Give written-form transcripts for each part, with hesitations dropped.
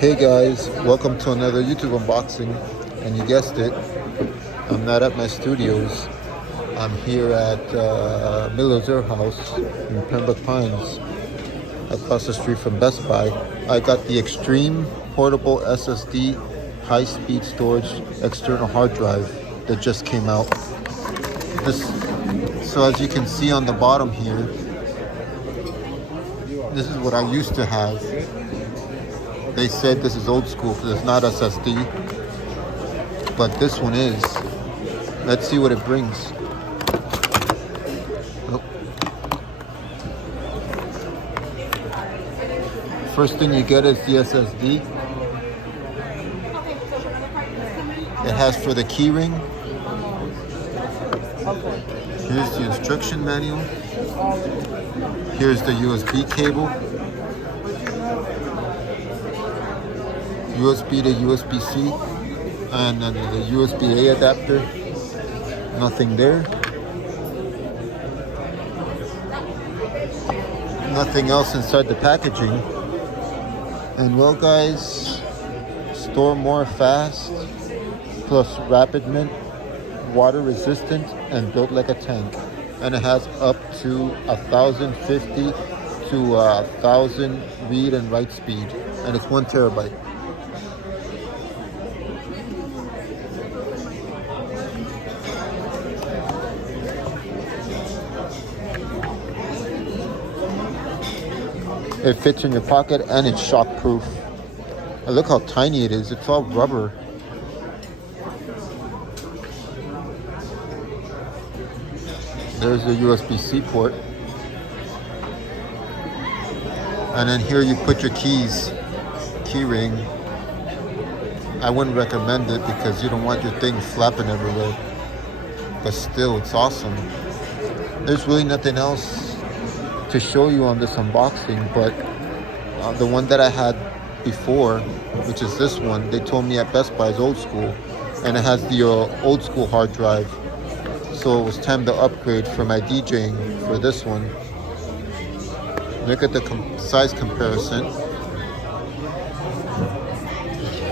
Hey guys, welcome to another YouTube unboxing. And you guessed it, I'm not at my studios. I'm here at Miller's Air House in Pembroke Pines, across the street from Best Buy. I got the Extreme portable SSD high-speed storage external hard drive that just came out. So as you can see on the bottom here, this is what I used to have. They said this is old school because it's not SSD, but this one is. Let's see what it brings. Oh. First thing you get is the SSD. It has for the key ring. Here's the instruction manual. Here's the USB cable. USB to USB-C, and then the USB-A adapter. Nothing there. Nothing else inside the packaging. And well guys, store more fast, plus rapid mint, water resistant, and built like a tank. And it has up to 1050 to 1000 read and write speed, and it's 1 terabyte. It fits in your pocket and it's shockproof. And look how tiny it is. It's all rubber. There's the USB-C port. And then here you put your keys, key ring. I wouldn't recommend it because you don't want your thing flapping everywhere. But still, it's awesome. There's really nothing else to show you on this unboxing, but the one that I had before, which is this one, they told me at Best Buy is old school, and it has the old school hard drive. So it was time to upgrade for my DJing for this one. Look at the size comparison.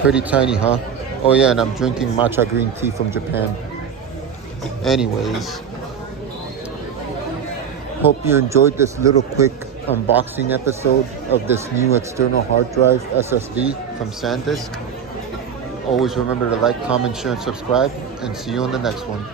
Pretty tiny, huh? Oh yeah, and I'm drinking matcha green tea from Japan. Anyways, hope you enjoyed this little quick unboxing episode of this new external hard drive SSD from SanDisk. Always remember to like, comment, share, and subscribe, and see you on the next one.